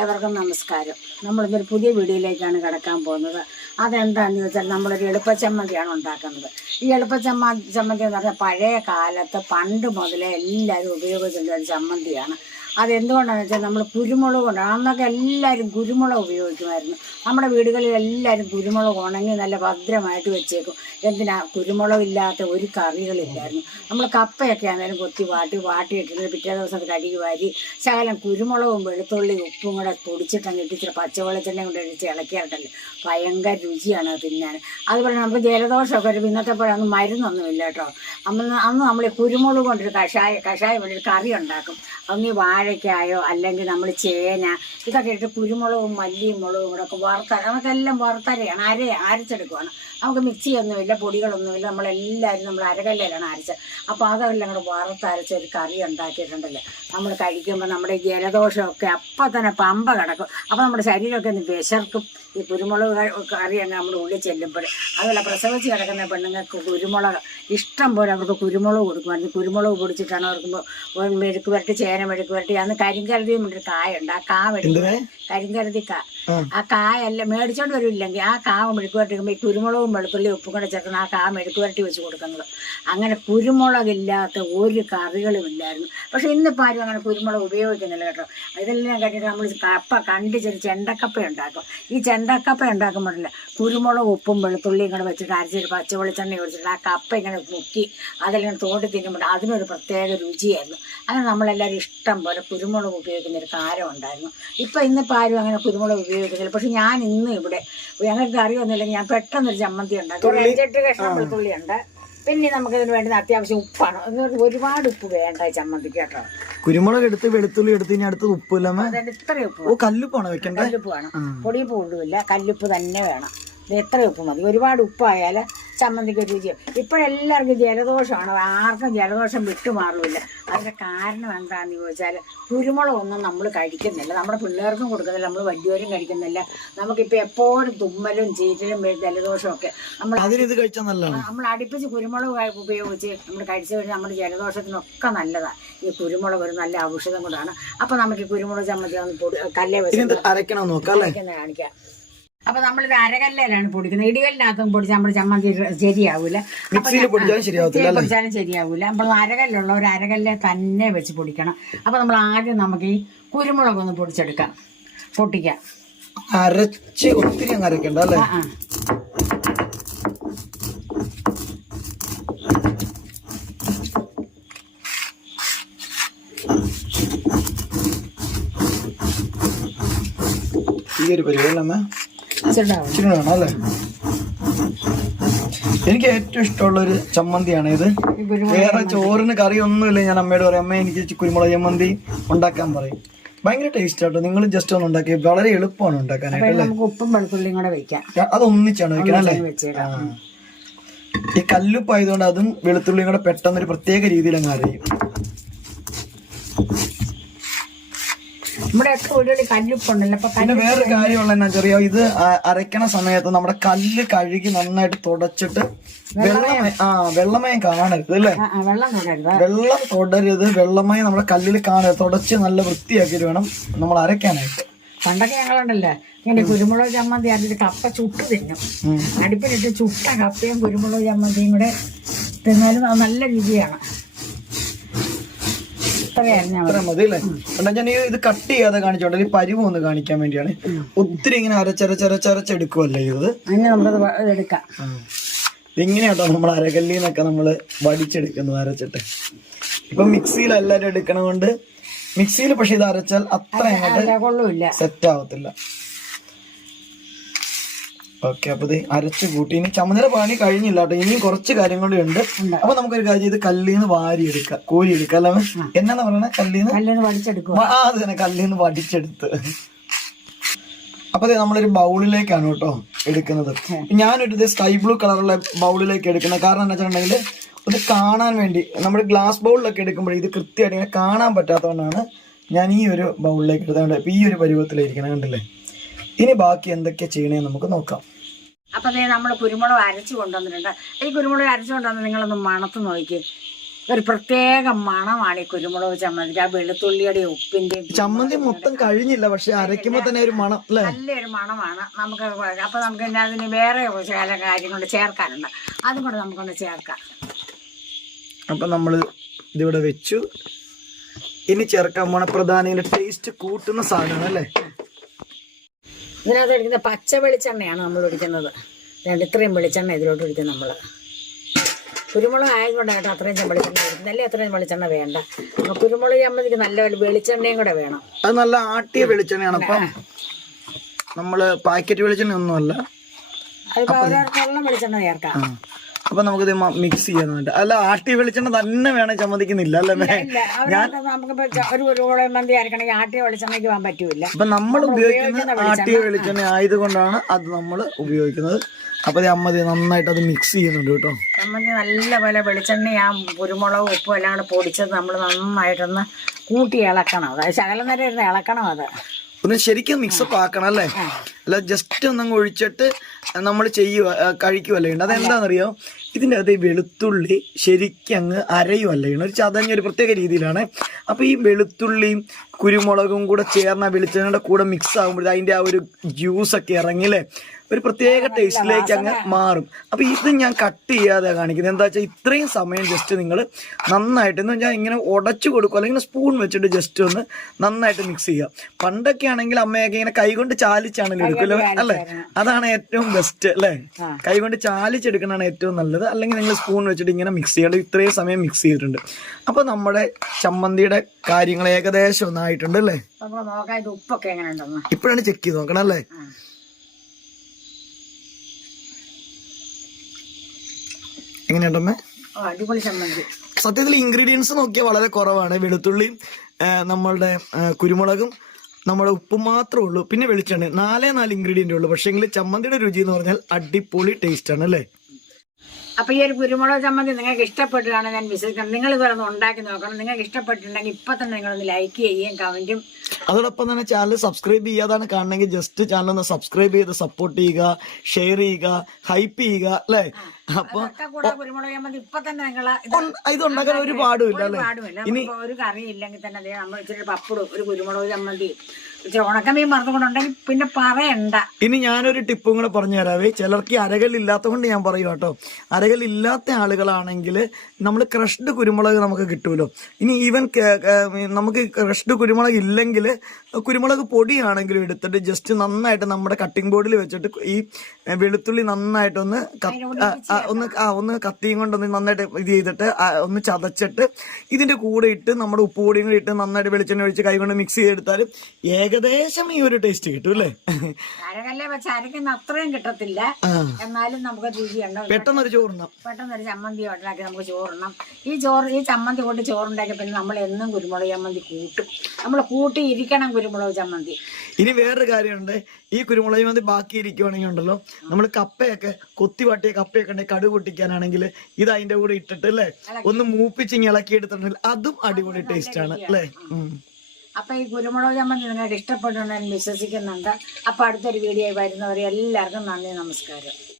ഏവർക്കും നമസ്കാരം. നമ്മളിന്നൊരു പുതിയ വീഡിയോയിലേക്കാണ് കിടക്കാൻ പോകുന്നത്. അതെന്താണെന്ന് ചോദിച്ചാൽ നമ്മളൊരു എളുപ്പച്ചമ്മന്തിയാണ് ഉണ്ടാക്കുന്നത്. ഈ ചമ്മന്തി എന്ന് പറഞ്ഞാൽ പഴയ കാലത്ത് പണ്ട് മുതലേ എല്ലാവരും ഉപയോഗിച്ചിട്ടുള്ള ഒരു ചമ്മന്തിയാണ്. അതെന്തുകൊണ്ടാണെന്ന് വെച്ചാൽ നമ്മൾ കുരുമുളക് കൊണ്ടാണ്. അന്നൊക്കെ എല്ലാവരും കുരുമുളക് ഉപയോഗിക്കുമായിരുന്നു. നമ്മുടെ വീടുകളിൽ എല്ലാവരും കുരുമുളക് ഉണങ്ങി നല്ല ഭദ്രമായിട്ട് വെച്ചേക്കും. എന്തിനാ, കുരുമുളകില്ലാത്ത ഒരു കറികളില്ലായിരുന്നു. നമ്മൾ കപ്പയൊക്കെ ആണെങ്കിലും വാട്ടിയിട്ടിട്ട് പിറ്റേ ദിവസം അത് കഴുകി വാരി ശകലം കുരുമുളകും വെളുത്തുള്ളി ഉപ്പും കൂടെ പൊടിച്ചിട്ടങ്ങ് ഇട്ടിച്ചിട്ട് പച്ചവെളിച്ചെണ്ണയും കൊണ്ട് ഇടിച്ച് ഇളക്കിയിട്ടല്ലേ ഭയങ്കര രുചിയാണ് അത് തിന്നാൻ. അതുപോലെ നമുക്ക് ജലദോഷമൊക്കെ ഒരു ഇന്നത്തെ പോലെ അങ്ങ് മരുന്നൊന്നുമില്ല കേട്ടോ. അന്ന് നമ്മൾ കുരുമുളക് കൊണ്ടൊരു കഷായം വേണ്ടി കറി ഉണ്ടാക്കും. അന്ന് വാഴയ്ക്കായോ അല്ലെങ്കിൽ നമ്മൾ ചേന ഇതൊക്കെ ഇട്ട് കുരുമുളകും മല്ലിയും മുളകും കൂടെ ഒക്കെ നമുക്കെല്ലാം വറുത്തരയാണ്, അരച്ചെടുക്കുവാണ്. നമുക്ക് മിക്സിയൊന്നുമില്ല, പൊടികളൊന്നുമില്ല. നമ്മൾ അരകല്ലിലാണ് അരച്ചത്. അപ്പോൾ അതെല്ലാം കൂടെ വറുത്തരച്ച ഒരു കറി ഉണ്ടാക്കിയിട്ടുണ്ടല്ലോ. നമ്മൾ കഴിക്കുമ്പോൾ നമ്മുടെ ജലദോഷമൊക്കെ അപ്പം തന്നെ പമ്പ കിടക്കും. അപ്പോൾ നമ്മുടെ ശരീരമൊക്കെ ഒന്ന് വിശർക്കും. ഈ കുരുമുളക് കറി അങ്ങ് നമ്മുടെ ഉള്ളിൽ ചെല്ലുമ്പോൾ. അതുപോലെ പ്രസവിച്ച് കിടക്കുന്ന പെണ്ണുങ്ങൾക്ക് കുരുമുളക് ഇഷ്ടം പോലെ അവർക്ക് കുരുമുളക് കൊടുക്കുമായിരുന്നു. കുരുമുളക് പൊടിച്ചിട്ടാണ് അവർക്ക് മെഴുക്ക് വരട്ടി, ചേന മെഴുക്ക് വരട്ടി. അന്ന് കരിങ്കരുതി ഒരു കായുണ്ട്. ആ കരിങ്കരുതി ആ കായല്ല മേടിച്ചോണ്ട് വരില്ലെങ്കിൽ ആ കാ മെഴുക്ക് വരട്ടിക്കുമ്പോൾ ഈ കുരുമുളകും വെളുത്തുള്ളി ഉപ്പും കൂടെ ചേർക്കുന്ന ആ കാ മെഴുക്ക് വരട്ടി വെച്ച് കൊടുക്കുന്നത്. അങ്ങനെ കുരുമുളകില്ലാത്ത ഒരു കറികളും ഇല്ലായിരുന്നു. പക്ഷെ ഇന്നിപ്പോൾ ആരും അങ്ങനെ കുരുമുളക് ഉപയോഗിക്കുന്നില്ല കേട്ടോ. ഇതെല്ലാം കഴിഞ്ഞിട്ട് നമ്മൾ കപ്പ കണ്ടിച്ചൊരു ചെണ്ടക്കപ്പ ഉണ്ടാക്കും. ഈ ചെണ്ടക്കപ്പ ഉണ്ടാക്കുമ്പോഴല്ല കുരുമുളക് ഉപ്പും വെളുത്തുള്ളിയും കൂടെ വെച്ചിട്ട് അരച്ചിട്ട് പച്ചവെളിച്ചെണ്ണ ഒഴിച്ചിട്ട് ആ കപ്പ ഇങ്ങനെ മുക്കി അതെല്ലാം തോണ്ടി തിന്നുമ്പോൾ അതിനൊരു പ്രത്യേക രുചിയായിരുന്നു. അങ്ങനെ നമ്മളെല്ലാവരും ഇഷ്ടം പോലെ കുരുമുളക് ഉപയോഗിക്കുന്നൊരു കാലം ഉണ്ടായിരുന്നു. ഇന്നിപ്പോൾ ആരും അങ്ങനെ കുരുമുളക് ഉപയോഗിക്കുന്നില്ല. പക്ഷെ ഞാൻ ഇന്ന് ഇവിടെ ഞങ്ങൾക്ക് അറിയൊന്നുമില്ലെങ്കിൽ ഞാൻ പെട്ടെന്നൊരു ചമ്മന്തി ഉണ്ടാക്കും. 5-8 കഷ്ണം വെളുത്തുള്ളിയുണ്ട്. പിന്നെ നമുക്കിതിന് വേണ്ടുന്ന അത്യാവശ്യം ഉപ്പാണ്. ഒരുപാട് ഉപ്പ് വേണ്ട ചമ്മന്തിക്ക് കേട്ടോ. കുരുമുളക് എടുത്ത് വെളുത്തുള്ളി എടുത്ത് ഇനി അടുത്ത് ഉപ്പില്ല. ഇത്രയും ഉപ്പ്. കല്ലുപ്പാണോ വെക്കണ്ടേ? കല്ലുപ്പ് വേണം. പൊടിയുപ്പ് കൊണ്ടുമില്ല, കല്ലുപ്പ് തന്നെ വേണം. എത്ര ഉപ്പ് മതി. ഒരുപാട് ഉപ്പായാൽ ചമ്മന്തിക്ക് രുചിയും. ഇപ്പോഴെല്ലാവർക്കും ജലദോഷമാണ്. ആർക്കും ജലദോഷം വിട്ടുമാറില്ല. അതിൻ്റെ കാരണം എന്താണെന്ന് ചോദിച്ചാൽ കുരുമുളകൊന്നും നമ്മൾ കഴിക്കുന്നില്ല. നമ്മുടെ പിള്ളേർക്കും കൊടുക്കുന്നില്ല, നമ്മൾ വലിയവരും കഴിക്കുന്നില്ല. നമുക്കിപ്പോൾ എപ്പോഴും തുമ്മലും ചീറ്റലും ജലദോഷവും ഒക്കെ നമ്മൾ അടുപ്പിച്ച് കുരുമുളക് ഉപയോഗിച്ച് നമ്മൾ കഴിച്ചു കഴിഞ്ഞാൽ നമ്മുടെ ജലദോഷത്തിനൊക്കെ നല്ലതാണ്. ഈ കുരുമുളക് ഒരു നല്ല ഔഷധം കൂടാണ്. അപ്പോൾ നമുക്ക് കുരുമുളക് ചമ്മന്തി ഒന്ന് കല്ലേ വെച്ച് കാണിക്കാം. അപ്പൊ നമ്മളൊരു അരകല്ലിലാണ് പൊടിക്കുന്നത്. ഇടികല്ലിനകത്തും പൊടിച്ചാൽ നമ്മൾ ചമ്മന്തി ശരിയാവൂല, പൊടിച്ചാലും ശരിയാവൂല. നമ്മൾ അരകല്ലുള്ള ഒരു അരകല്ലെ തന്നെ വെച്ച് പൊടിക്കണം. അപ്പൊ നമ്മൾ ആദ്യം നമുക്ക് ഈ കുരുമുളകൊന്ന് പൊടിച്ചെടുക്കാം, പൊട്ടിക്കാം. അരച്ച് ഒത്തിരി അരക്കണ്ട അല്ലേ? ഈ ഒരു പരിപാടി അല്ലേ? എനിക്ക് ഏറ്റവും ഇഷ്ടമുള്ളൊരു ചമ്മന്തിയാണ് ഇത്. വേറെ ചോറിന് കറി ഒന്നുമില്ല. ഞാൻ അമ്മയോട് പറയും, അമ്മ എനിക്ക് കുരുമുളക് ചമ്മന്തി ഉണ്ടാക്കാൻ പറയും. ഭയങ്കര ടേസ്റ്റ് ആട്ടോ. നിങ്ങൾ ജസ്റ്റ് ഒന്ന് ഉണ്ടാക്കി. വളരെ എളുപ്പമാണ് ഉണ്ടാക്കാനായിട്ട്. ഉപ്പും വെളുത്തുള്ളിയും കൂടെ വെക്കാം. അത് ഒന്നിച്ചാണ് വെക്കണം അല്ലേ? ഈ കല്ലുപ്പ് ആയതുകൊണ്ട് അതും വെളുത്തുള്ളിയും കൂടെ പെട്ടെന്നൊരു പ്രത്യേക രീതിയിൽ അങ്ങ് അറിയും. പിന്നെ വേറൊരു കാര്യമുള്ള എന്നാ ചെറിയ ഇത് അരയ്ക്കണ സമയത്ത് നമ്മുടെ കല്ല് കഴുകി നന്നായിട്ട് തുടച്ചിട്ട് വെള്ളമയം കാണരുത് അല്ലേ? വെള്ളം തൊടരുത്. വെള്ളമയം നമ്മുടെ കല്ലിൽ കാണരുത്. തുടച്ച് നല്ല വൃത്തിയാക്കിയിട്ട് വേണം നമ്മൾ അരയ്ക്കാനായിട്ട്. പണ്ടൊക്കെ ഞങ്ങളുണ്ടല്ലേ ഇങ്ങനെ കുരുമുളക് ചമ്മന്തി അതിൽ കപ്പ ചുട്ട് തിന്നും. അടുപ്പിലിട്ട് ചുട്ട കപ്പയും കുരുമുളക് ചമ്മന്തിയും കൂടെ തിന്നാലും അത് നല്ല രുചിയാണ്. മതി അല്ലേ? ഞാൻ ഇത് കട്ട് ചെയ്യാതെ കാണിച്ചോണ്ട് ഈ പരിവ് ഒന്ന് കാണിക്കാൻ വേണ്ടിയാണ്. ഒത്തിരി ഇങ്ങനെ അരച്ചരച്ചരച്ചരച്ചെടുക്കുമല്ലേ ഇത്. ഇങ്ങനെയാട്ടോ നമ്മൾ അരകല്ലിന്നൊക്കെ നമ്മള് വടിച്ചെടുക്കുന്നത് അരച്ചിട്ട്. ഇപ്പൊ മിക്സിയിൽ എല്ലാരും എടുക്കണതുകൊണ്ട് മിക്സിയിൽ പക്ഷെ ഇത് അരച്ചാൽ അത്ര അങ്ങോട്ട് സെറ്റ് ആവത്തില്ല. ഓക്കെ, അപ്പൊ ഇത് അരച്ചു കൂട്ടി. ഇനി ചമ്മന്തിയുടെ പണി കഴിഞ്ഞില്ല കേട്ടോ. ഇനിയും കുറച്ച് കാര്യം കൂടി ഉണ്ട്. അപ്പൊ നമുക്കൊരു കാര്യം ഇത് കല്ലിന്ന് വാരി എടുക്കാം, കോരി എടുക്കാം അല്ലേ? എന്നാ പറയണേ? കല്ലിന്ന് വടിച്ചെടുക്കും. അത് തന്നെ, കല്ലിന്ന് വടിച്ചെടുത്ത്. അപ്പൊ നമ്മളൊരു ബൗളിലേക്കാണ് കേട്ടോ എടുക്കുന്നത്. ഞാനൊരു സ്കൈ ബ്ലൂ കളറുള്ള ബൗളിലേക്ക് എടുക്കുന്നത്. കാരണം എന്താ വെച്ചിട്ടുണ്ടെങ്കിൽ ഇത് കാണാൻ വേണ്ടി നമ്മുടെ ഗ്ലാസ് ബൗളിലൊക്കെ എടുക്കുമ്പോൾ ഇത് കൃത്യമായിട്ട് ഇങ്ങനെ കാണാൻ പറ്റാത്തതുകൊണ്ടാണ് ഞാൻ ഈ ഒരു ബൗളിലേക്ക് എടുത്തത്. ഇപ്പൊ ഈ ഒരു പരുവത്തിലിരിക്കണം, കണ്ടില്ലേ? ഇനി ബാക്കി എന്തൊക്കെ ചെയ്യണേ നമുക്ക് നോക്കാം. അപ്പം നമ്മൾ കുരുമുളക് അരച്ചു കൊണ്ടുവന്നിട്ടുണ്ട്. ഈ കുരുമുളക് അരച്ചു കൊണ്ടുവന്ന് നിങ്ങളൊന്ന് മണത്ത് നോക്കി. ഒരു പ്രത്യേക മണമാണ് ഈ കുരുമുളക് ചമ്മന്തി. ആ വെളുത്തുള്ളിയുടെ ഉപ്പിന്റെയും. ചമ്മന്തി മൊത്തം കഴിഞ്ഞില്ല, പക്ഷെ അരയ്ക്കുമ്പോ തന്നെ ഒരു മണം അല്ലേ? നല്ലൊരു മണമാണ് നമുക്ക്. അപ്പൊ നമുക്ക് അതിന് വേറെ ചില കാര്യങ്ങൾ ചേർക്കാനുണ്ട്, അതും കൂടെ നമുക്കൊന്ന് ചേർക്കാം. അപ്പൊ നമ്മള് ഇതിവിടെ വെച്ചു. ഇനി ചേർക്കാൻ പോണ പ്രധാന ടേസ്റ്റ് കൂട്ടുന്ന സാധനമാണ് അല്ലേ? ഇതിനകത്ത് ഒഴിക്കുന്ന പച്ച വെളിച്ചെണ്ണയാണ് നമ്മൾ ഒഴിക്കുന്നത്. ഇത്രയും വെളിച്ചെണ്ണ ഇതിലോട്ട് ഒഴിക്കും നമ്മൾ. കുരുമുളക് ആയതുകൊണ്ടായിട്ട് അത്രയും വെളിച്ചെണ്ണ ഒഴിക്കുന്നല്ലേ. അത്രയും വെളിച്ചെണ്ണ വേണ്ട. കുരുമുളക് ചമ്മന്തിക്ക് നല്ല വെളിച്ചെണ്ണയും കൂടെ വേണം. അത് നല്ല ആട്ടിയ വെളിച്ചെണ്ണയാണ്. അപ്പം നമ്മള് പാക്കറ്റ് വെളിച്ചെണ്ണ ഒന്നുമല്ല, അതിപ്പോ ഓരോരുത്തരുള്ള വെളിച്ചെണ്ണ ചേർക്കാം. അപ്പൊ നമുക്കിത് മിക്സ് ചെയ്യാനുണ്ട്. അല്ല, ആട്ടിയ വെളിച്ചെണ്ണ തന്നെ വേണം ചമ്മന്തിക്കുന്നില്ല അല്ലേ? നമുക്കിപ്പോ ഒരു കുരുമുളക് മന്തി അരക്കണമെങ്കിൽ ആട്ടിയ വെളിച്ചെണ്ണയ്ക്ക് പോകാൻ പറ്റൂല. അപ്പൊ നമ്മൾ ഉപയോഗിക്കുന്ന ആട്ടിയ വെളിച്ചെണ്ണ ആയതുകൊണ്ടാണ് അത് നമ്മൾ ഉപയോഗിക്കുന്നത്. അപ്പൊ അമ്മ നന്നായിട്ട് അത് മിക്സ് ചെയ്യുന്നുണ്ട് കേട്ടോ. ചമ്മന്തി നല്ലപോലെ വെളിച്ചെണ്ണ ആ കുരുമുളകും ഉപ്പും എല്ലാം കൂടെ പൊടിച്ചത് നമ്മൾ നന്നായിട്ടൊന്ന് കൂട്ടി ഇളക്കണം. അതായത് ശകലം നേരം ഇരുന്ന് ഇളക്കണം. അത് ഒന്ന് ശരിക്കും മിക്സപ്പ് ആക്കണം അല്ലേ? അല്ല ജസ്റ്റ് ഒന്നങ്ങ് ഒഴിച്ചിട്ട് നമ്മൾ കഴിക്കുവല്ലേ ഉണ്ട്. അതെന്താണെന്നറിയോ? ഇതിൻ്റെ അകത്ത് ഈ വെളുത്തുള്ളി ശരിക്കും അങ്ങ് അരയുമല്ലേ ഉണ്ട്, ഒരു ചതഞ്ഞൊരു പ്രത്യേക രീതിയിലാണ്. അപ്പോൾ ഈ വെളുത്തുള്ളിയും കുരുമുളകും കൂടെ ചേർന്ന വെളിച്ചെണ്ണയുടെ കൂടെ മിക്സ് ആകുമ്പോഴേ അതിൻ്റെ ആ ഒരു ജ്യൂസൊക്കെ ഇറങ്ങില്ലേ, ഒരു പ്രത്യേക ടേസ്റ്റിലേക്ക് അങ്ങ് മാറും. അപ്പോൾ ഇത് ഞാൻ കട്ട് ചെയ്യാതെ കാണിക്കുന്നത്. എന്താ വെച്ചാൽ ഇത്രയും സമയം ജസ്റ്റ് നിങ്ങൾ നന്നായിട്ട് എന്ന് വെച്ചാൽ ഇങ്ങനെ ഉടച്ചു കൊടുക്കുക, അല്ലെങ്കിൽ സ്പൂൺ വെച്ചിട്ട് ജസ്റ്റ് ഒന്ന് നന്നായിട്ട് മിക്സ് ചെയ്യുക. പണ്ടൊക്കെ ആണെങ്കിൽ അമ്മയൊക്കെ ഇങ്ങനെ കൈകൊണ്ട് ചാലിച്ചാണല്ലോ എടുക്കുമല്ലോ അല്ലേ? അതാണ് ഏറ്റവും ബെസ്റ്റ് അല്ലേ? കൈകൊണ്ട് ചാലിച്ചെടുക്കണതാണ് ഏറ്റവും നല്ലത്. അല്ലെങ്കിൽ നിങ്ങൾ സ്പൂൺ വെച്ചിട്ട് ഇങ്ങനെ മിക്സ് ചെയ്യേണ്ടത്. ഇത്രയും സമയം മിക്സ് ചെയ്തിട്ടുണ്ട്. അപ്പോൾ നമ്മുടെ ചമ്മന്തിയുടെ കാര്യങ്ങൾ ഏകദേശം ഒന്നായിട്ടുണ്ട് അല്ലേ? ഉപ്പൊക്കെ എങ്ങനെയുണ്ടെന്ന് ഇപ്പോഴാണ് ചെക്ക് ചെയ്ത് നോക്കണം അല്ലേ? എങ്ങനെയുണ്ടമ്മേ? സത്യത്തിൽ ഇൻഗ്രീഡിയൻസ് നോക്കിയാൽ വളരെ കുറവാണ്. വെളുത്തുള്ളിയും നമ്മളുടെ കുരുമുളകും നമ്മുടെ ഉപ്പും മാത്രമേ ഉള്ളൂ, പിന്നെ വെളിച്ചെണ്ണ. 4 ഇൻഗ്രീഡിയൻ്റ് ഉള്ളൂ. പക്ഷേ എങ്കിൽ ചമ്മന്തിയുടെ രുചി എന്ന് പറഞ്ഞാൽ അടിപൊളി ടേസ്റ്റ് ആണ് അല്ലേ? അപ്പൊ ഈ ഒരു കുരുമുളക് ചമ്മന്തി നിങ്ങൾക്ക് ഇഷ്ടപ്പെട്ടാണ് ഞാൻ വിശ്വസിക്കുന്നത്. നിങ്ങൾ ഇതൊന്ന് ഉണ്ടാക്കി നോക്കണം. നിങ്ങൾക്ക് ഇഷ്ടപ്പെട്ടിട്ടുണ്ടെങ്കിൽ ഇപ്പൊ തന്നെ നിങ്ങളൊന്ന് ലൈക്ക് ചെയ്യുകയും കമന്റും, അതോടൊപ്പം തന്നെ ചാനൽ സബ്സ്ക്രൈബ് ചെയ്യാതാണ് കാണണമെങ്കിൽ ജസ്റ്റ് ചാനൽ ഒന്ന് സബ്സ്ക്രൈബ് ചെയ്ത് സപ്പോർട്ട് ചെയ്യുക, ഷെയർ ചെയ്യുക, ഹൈപ്പ് ചെയ്യുക അല്ലേ? അപ്പൊ കുരുമുളക് ചമ്മന്തി ഇപ്പൊ തന്നെ നിങ്ങൾ ഇതുണ്ടാക്കാൻ ഒരു പാടുമില്ല അല്ലേ? ഇനി ഒരു കറി ഇല്ലെങ്കിൽ തന്നെ നമ്മൾ ഇച്ചിരി പപ്പടും ഒരു കുരുമുളക് ചമ്മന്തി ഇച്ചിരി ഉണക്കമീൻ മറന്നുകൊണ്ടുണ്ടെങ്കിൽ പിന്നെ പറയണ്ട. ഇനി ഞാനൊരു ടിപ്പും കൂടെ പറഞ്ഞു തരാവേ. ചിലർക്ക് അരകല്ലില്ലാത്ത കൊണ്ട് ഞാൻ പറയും കേട്ടോ. അരകല്ലില്ലാത്ത ആളുകളാണെങ്കിൽ നമ്മൾ ക്രഷ്ഡ് കുരുമുളക് നമുക്ക് കിട്ടുമല്ലോ. ഇനി ഈവൻ നമുക്ക് ക്രഷ്ഡ് കുരുമുളക് ഇല്ലെങ്കിൽ കുരുമുളക് പൊടിയാണെങ്കിലും എടുത്തിട്ട് ജസ്റ്റ് നന്നായിട്ട് നമ്മുടെ കട്ടിംഗ് ബോർഡിൽ വെച്ചിട്ട് ഈ വെളുത്തുള്ളി നന്നായിട്ടൊന്ന് ഒന്ന് കത്തിയും കൊണ്ടൊന്ന് നന്നായിട്ട് ഇത് ചെയ്തിട്ട് ഒന്ന് ചതച്ചിട്ട് ഇതിന്റെ കൂടെ ഇട്ട് നമ്മുടെ ഉപ്പ് പൊടിയും കൂടി ഇട്ട് നന്നായിട്ട് വെളിച്ചെണ്ണ ഒഴിച്ച് കൈ കൊണ്ട് മിക്സ് ചെയ്തെടുത്താലും ഏകദേശം ഈ ഒരു ടേസ്റ്റ് കിട്ടും അല്ലേ? അരകല്ലേ വെച്ച് അരക്കുന്ന അത്രയും കിട്ടത്തില്ല, എന്നാലും നമുക്ക് രുചിയുണ്ടാവും. പെട്ടെന്നൊരു ചോറുണ്ണാം, പെട്ടെന്നൊരു ചമ്മന്തി ഉണ്ടാക്കി നമുക്ക് ചോറുണ്ണാം. ഈ ചമ്മന്തി കൊണ്ട് ചോറുണ്ടാക്കി പിന്നെ നമ്മൾ എന്നും കുരുമുളക് ചമ്മന്തി കൂട്ടും. നമ്മൾ കൂട്ടി ഇരിക്കണം കുരുമുളക് ചമ്മന്തി. ഇനി വേറൊരു കാര്യമുണ്ട്. ഈ കുരുമുളക് ചമ്മന്തി ബാക്കി ഇരിക്കുവാണെങ്കിൽ ഉണ്ടല്ലോ, നമ്മൾ കപ്പയൊക്കെ കൊത്തി വാട്ടിയ കപ്പയൊക്കെ ഉണ്ടെങ്കിൽ കടുക് പൊട്ടിക്കാനാണെങ്കിൽ ഇത് അതിന്റെ കൂടെ ഇട്ടിട്ട് അല്ലേ ഒന്ന് മൂപ്പിച്ചിങ് ഇളക്കി എടുത്തിട്ടുണ്ടെങ്കിൽ അതും അടിപൊളി ടേസ്റ്റ് ആണ് അല്ലേ? അപ്പൊ ഈ കുരുമുളക് ചമ്മന്തി നിങ്ങൾക്ക് ഇഷ്ടപ്പെട്ടുണ്ടെന്ന് വിശ്വസിക്കുന്നുണ്ട്. അപ്പൊ അടുത്തൊരു വീഡിയോ വരുന്നവരെ എല്ലാവർക്കും നന്ദി, നമസ്കാരം.